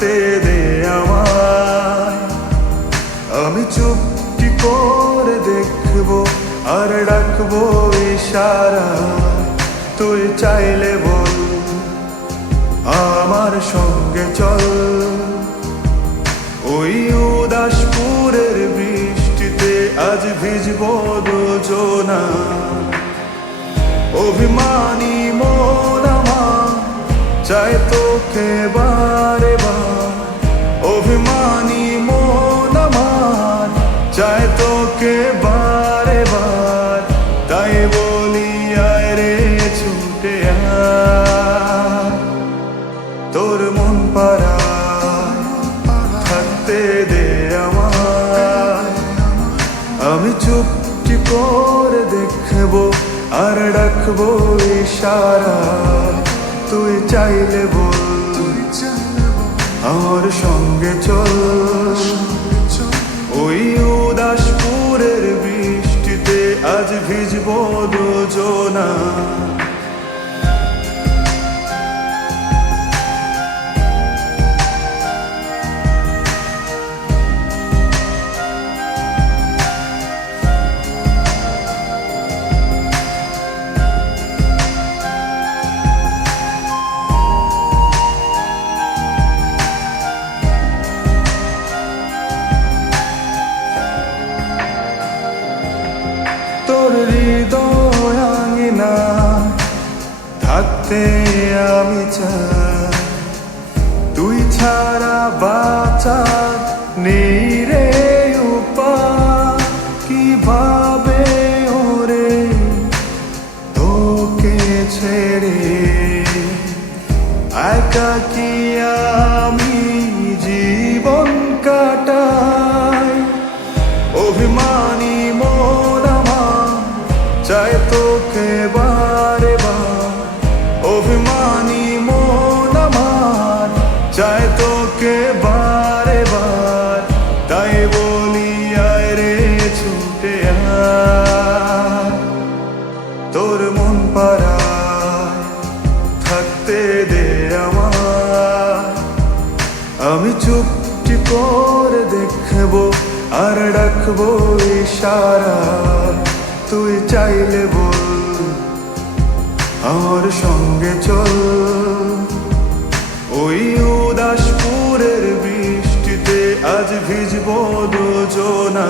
থাকতে দে আমায়। আমি চুপটি করে দেখবো আর ডাকবো ইশারা, তুই চাইলে বল আমার সঙ্গে চল। ওই উদাসপুরের বৃষ্টিতে আজ ভিজবো দুজনা। অভিমানী মন আমার চাই তোকে বারে বার, অভিমানী মন আমার চাই তোকে বারে বার। তাই বলি আয় রে ছুটে আয়, তোর মন পাড়ায় থাকতে দে আমায়। আমি চুপটি করে দেখবো আর ডাকবো ইশারা, তুই চাইলে বল আমার সঙ্গে চল। ওই উদাসপুরের বৃষ্টিতে আজ ভিজবো দুজনা। তোর হৃদয় আঙিনা থাকতে আমি চাই, তুই ছাড়া বাঁচার নেই রে উপায়। কিভাবে ওরে তোকে ছেড়ে একাকী আমি জীবন কাটাই। অভিমানী মন আমার চাই তোকে বারে বার, অভিমানী মন আমার চাই তোকে বারে বার। তাই বলি আয় রে ছুটে আয়, তোর মন পাড়ায় থাকতে দে আমায়। আমি চুপটি করে দেখবো আর ডাকবো ইশারা, তুই চাইলে বল আমার সঙ্গে চল। ওই উদাসপুরের বৃষ্টিতে আজ ভিজবো দুজনা।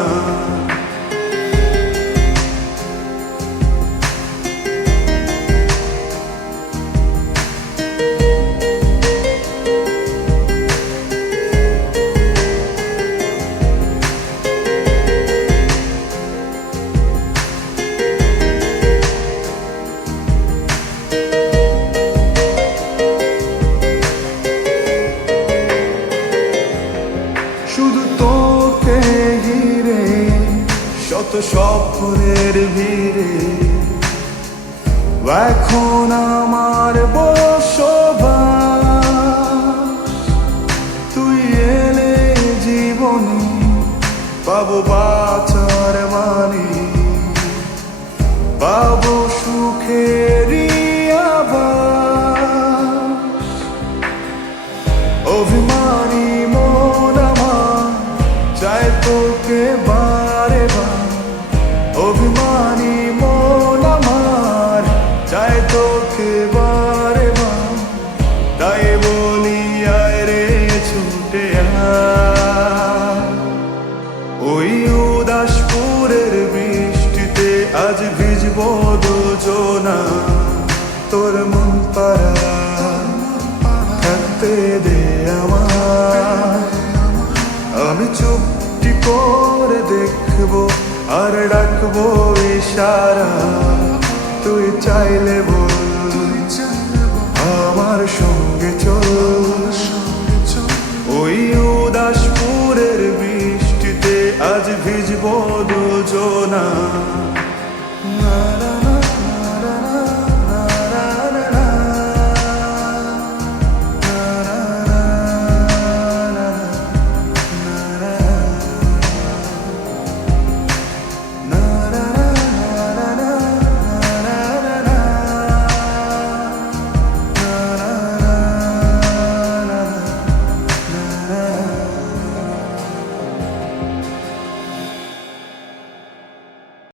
শুধু তোকে ঘিরে শত স্বপ্নের ভিড়ে এখন আমার বসবাস। তুই এলে জীবনে পাবো বাঁচার মানে, পাবো সুখেরই আভাস। অভিমানী মন আমার চাই তোকে বারে বার, অভিমানী মন আমার চাই তোকে বারে বার। তাই বলি আয় রে ছুটে আয়, ওই উদাসপুরের বৃষ্টিতে আজ ভিজবো দুজনা। তোর মন পাড়ায় থাকতে দে আমায়। আমি চুপটি করে দেখবো আর ডাকবো ইশারা, তুই চাইলে বল আমার সঙ্গে চল। ওই উদাসপুরের বৃষ্টিতে আজ ভিজবো দুজনা।